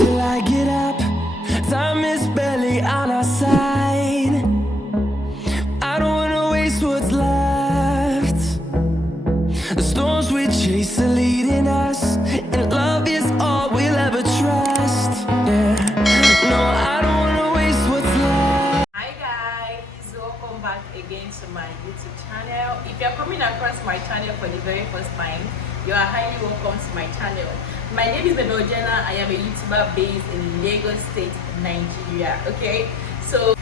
till I get up. Time is barely on our side. I don't wanna waste what's left. The storms we chase are leading us, and love is all we'll ever trust. Yeah. No, I don't wanna waste what's left. Hi guys, welcome back again to my YouTube channel. If you're coming across my channel for the very first time, you are highly welcome to my channel. My name is Anele. I am a YouTuber based in Lagos State, Nigeria. Okay, so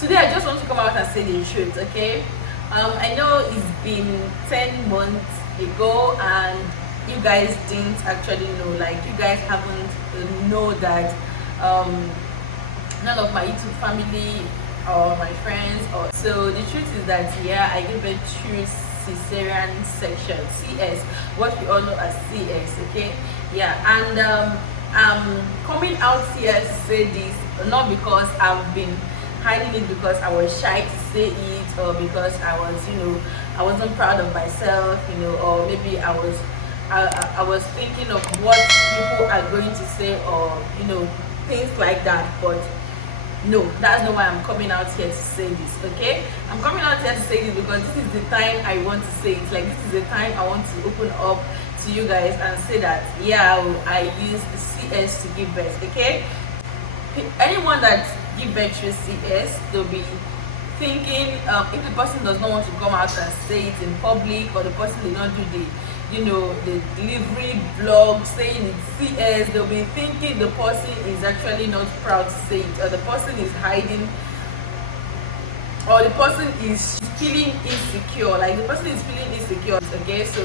today I just want to come out and say the truth. Okay, I know it's been 10 months ago and you guys didn't actually know, like you guys haven't know that none of my YouTube family or my friends, or so the truth is that yeah, I gave birth through cesarean section, CS, what we all know as CS. Okay, yeah, and I'm coming out here to say this not because I've been hiding it because I was shy to say it, or because I was, I wasn't proud of myself, or maybe I was thinking of what people are going to say, or things like that. But no, that's not why I'm coming out here to say this. Okay, I'm coming out here to say this because this is the time I want to say it. Like, this is the time I want to open up to you guys and say that yeah, I use the CS to give birth. Okay, anyone that give birth to CS, they'll be thinking, if the person does not want to come out and say it in public, or the person did not do the the delivery vlog saying it's CS, they'll be thinking the person is actually not proud to say it, or the person is hiding, or the person is feeling insecure, like the person is feeling insecure. Okay, so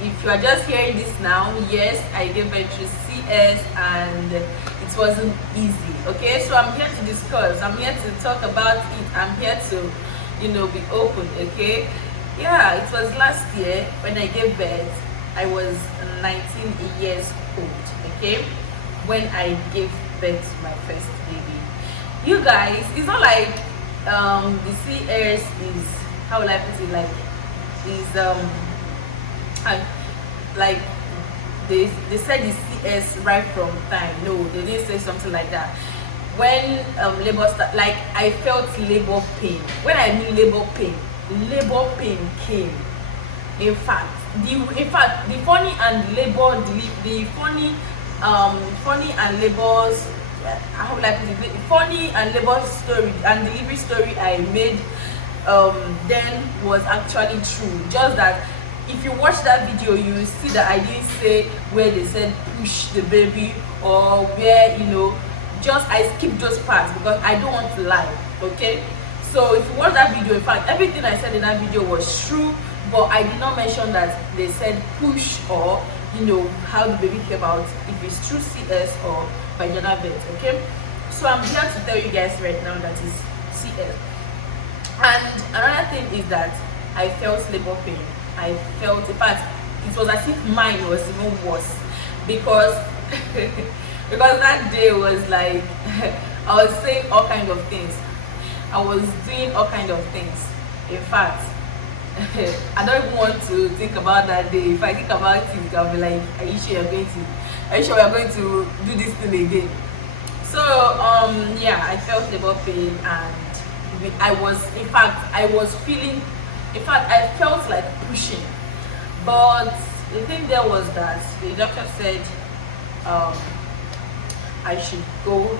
if you are just hearing this now, yes, I gave birth to CS and it wasn't easy. Okay, so I'm here to discuss, I'm here to talk about it, I'm here to be open. Okay, yeah, it was last year when I gave birth. I was 19 years old, okay, when I gave birth to my first baby. You guys, it's not like the CS is, how will I put it, like is like they said the CS right from time. No, they didn't say something like that. When labor start, like I felt labor pain. When I mean labor pain came. In fact, the funny and labor, the funny and labor's, how would I put it, the funny and labor story and delivery story I made then was actually true. Just that if you watch that video, you will see that I didn't say where they said push the baby, or where just I skipped those parts because I don't want to lie. Okay, so if you watch that video, in fact everything I said in that video was true, but I did not mention that they said push, or how the baby came out, if it's true CS or vaginal birth. Okay, so I'm here to tell you guys right now that is CS. And another thing is that I felt labor pain. I felt, in fact, it was as if mine was even worse, because because that day was like I was saying all kinds of things, I was doing all kinds of things. In fact, I don't even want to think about that day. If I think about it, I'll be like, are you sure we are going to do this thing again? So yeah, I felt labor pain, and I was, in fact, I felt like pushing. But the thing there was that the doctor said I should go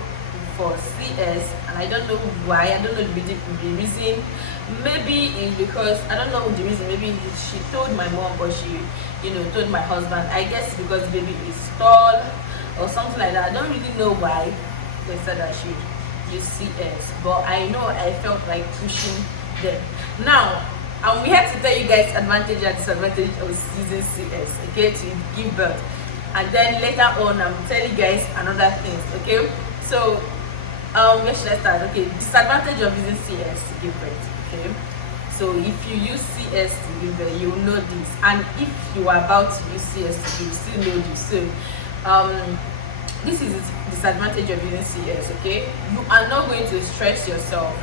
for CS, and I don't know why. I don't know the reason. Maybe it's because, I don't know the reason. Maybe she told my mom, or she told my husband. I guess because the baby is tall or something like that. I don't really know why they said I should use CS, but I know I felt like pushing them. Now I'm here to tell you guys advantage and disadvantage of using CS, okay, to give birth. And then later on I'm telling you guys another thing. Okay, so where should I start? Okay, disadvantage of using CS to give birth. Okay, so if you use CS to give birth, you will know this, and if you are about to use CS to give, you still know this. So this is the disadvantage of using CS. Okay, you are not going to stress yourself,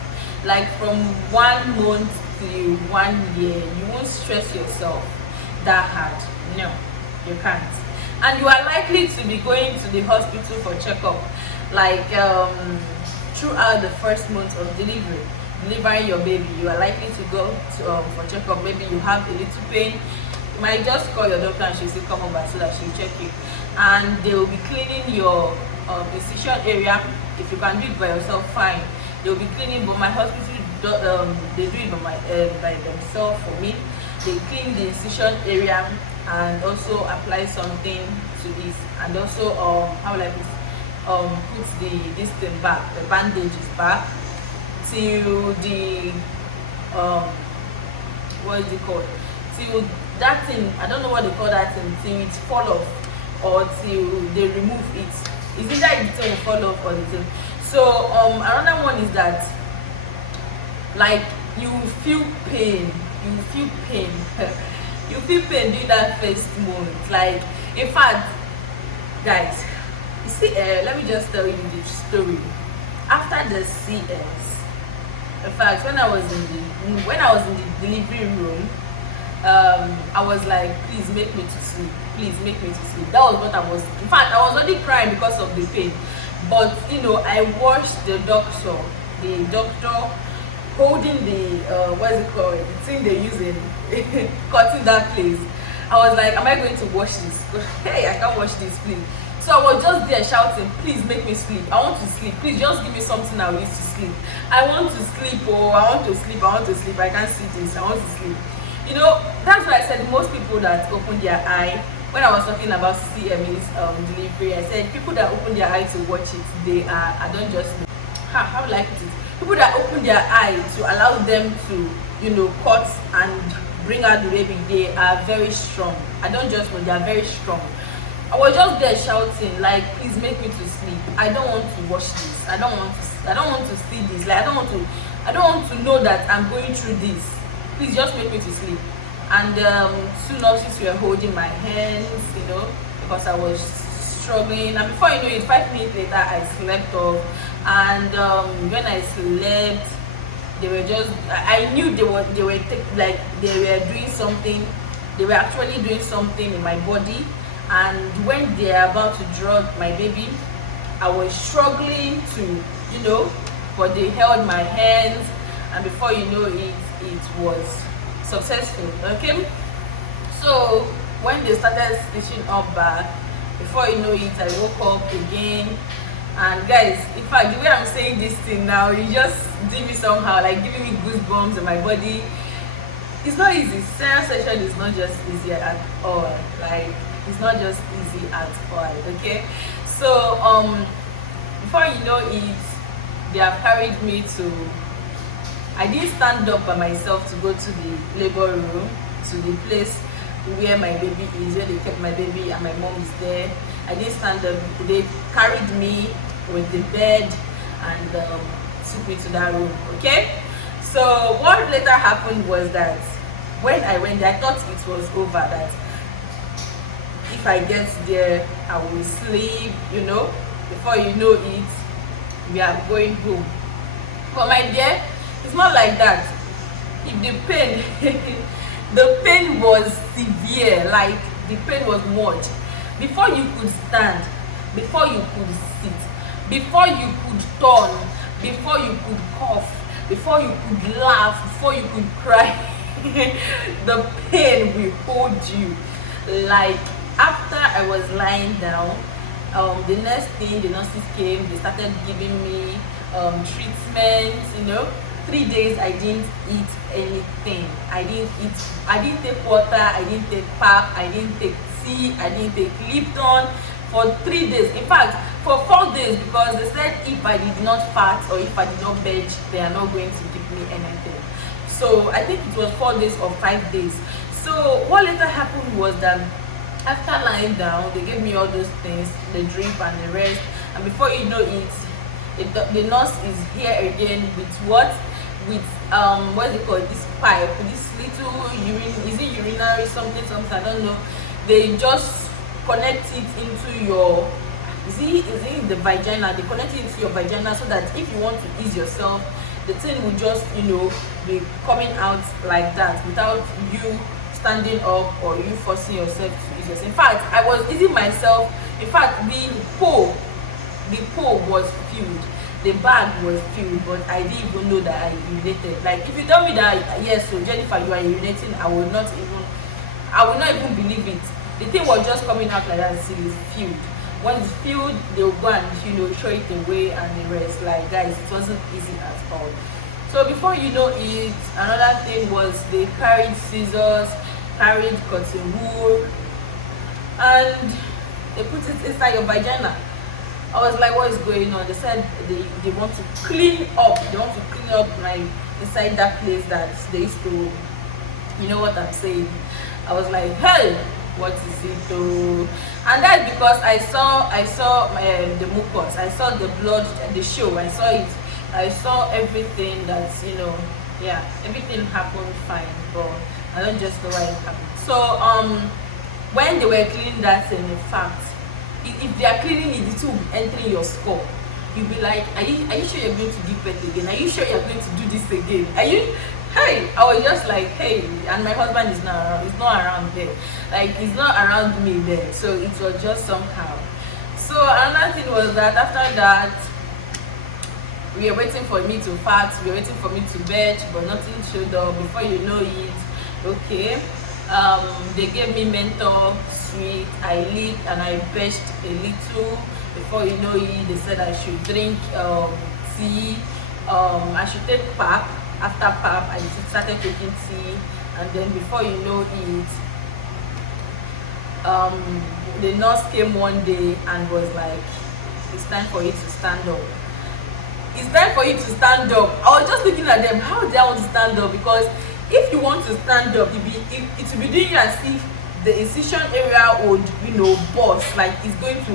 like from 1 month to 1 year. You won't stress yourself that hard. No, you can't. and you are likely to be going to the hospital for checkup, like throughout the first month of delivering your baby. You are likely to go to, for checkup. Maybe you have a little pain, you might just call your doctor and she'll say come over so that she'll check you, and they will be cleaning your incision area. If you can do it by yourself, fine, they'll be cleaning, but my hospital they do it by themselves. For me, they clean the incision area and also apply something to this, and also how will I put this thing back, the bandage is back till the what is it called, till that thing, I don't know what they call that thing, till it's fall off or till they remove it. It's either the thing will fall off or the thing. So another one is that, like, you feel pain you feel pain during that first month. Like, in fact, guys, you see, let me just tell you the story. After the CS, in fact, when I was in the delivery room, I was like, please make me to sleep, please make me to sleep. That was what I was. In fact, I was already crying because of the pain, but you know, I watched the doctor holding the what is it called, the thing they use in cutting that place. I was like, am I going to wash this? Hey, I can't wash this, please. So I was just there shouting, please make me sleep, I want to sleep, please just give me something I will use to sleep. I want to sleep, oh, I want to sleep, I can't see this, I want to sleep. You know, that's why I said most people that open their eye, when I was talking about CME's delivery, I said people that open their eye to watch it, they are, I don't just know, how like it is, people that open their eye to allow them to, you know, cut and bring out the baby, they are very strong. I don't just know, they are very strong. I was just there shouting, like, please make me to sleep, I don't want to watch this, I don't want to see this, like, I don't want to know that I'm going through this, please just make me to sleep. And two nurses were holding my hands, you know, because I was struggling. And before you know it, 5 minutes later, I slept off. And when I slept, they were just, I knew they were doing something. They were actually doing something in my body. And when they are about to drug my baby, I was struggling to, you know, but they held my hands, and before you know it, it was successful. Okay, so when they started stitching up back, before you know it, I woke up again. And guys, in fact, the way I'm saying this thing now, you just do me somehow, like giving me goosebumps in my body. It's not easy. Cesarean section is not just easy at all. Like, it's not just easy at all. Okay, so before you know it, they have carried me to, I didn't stand up by myself to go to the labor room, to the place where my baby is, where they kept my baby, and my mom is there. I didn't stand up. They carried me with the bed and took me to that room. Okay, so what later happened was that when I went there, I thought it was over, that if I get there, I will sleep, you know. Before you know it, we are going home. But my dear, it's not like that. If the pain the pain was severe, like the pain was much. Before you could stand, before you could sit, before you could turn, before you could cough, before you could laugh, before you could cry, the pain will hold you. Like, after I was lying down, the next thing, the nurses came, they started giving me treatment, you know. 3 days I didn't eat anything. I didn't take water, I didn't take pap, I didn't take tea, I didn't take Lipton for 3 days. In fact, for 4 days, because they said if I did not fast or if I did not bench, they are not going to give me anything. So I think it was 4 days or 5 days. So what later happened was that after lying down, they gave me all those things, the drip and the rest, and before you know it, the nurse is here again with what? With what is it called? This pipe, this little urinary something, I don't know. They just connect it into your, is it the vagina? They connect it into your vagina so that if you want to ease yourself, the thing will just, you know, be coming out like that without you standing up or you forcing yourself to use yourself. In fact, I was easing myself. In fact, the pole was filled, the bag was filled, but I didn't even know that I urinated. Like, if you tell me that yes, so Jennifer, you are urinating, I will not even believe it. The thing was just coming out like that. See, it's filled. When it's filled, they'll go and throw it away and the rest. Like, guys, it wasn't easy at all. So before you know it, another thing was they carried scissors, carried cotton wool, and they put it inside your vagina. I was like, what is going on? They said they want to clean up. They want to clean up my inside that place that they used to, you know what I'm saying? I was like, hey, what is it though? And that's because I saw the mucus. I saw the blood and the show. I saw it. I saw everything that, yeah, everything happened fine, but I don't just know why it happened. So when they were cleaning that thing, in fact, if they are cleaning it, it will be entering your skull. You'll be like, are you sure you're going to give birth again? Are you sure you're going to do this again? Hey, I was just like, hey, and my husband is not around. He's not around there. Like, he's not around me there. So it was just somehow. So another thing was that after that, we were waiting for me to fart, we were waiting for me to veg, but nothing showed up. Before you know it, okay, they gave me menthol sweet. I licked and I vegged a little. Before you know it, they said I should drink tea. I should take pap. After pap, I started taking tea, and then before you know it, the nurse came one day and was like, it's time for you to stand up. It's time for you to stand up. I was just looking at them, how do I want to stand up? Because if you want to stand up, it will be doing as if the incision area would, burst, like it's going to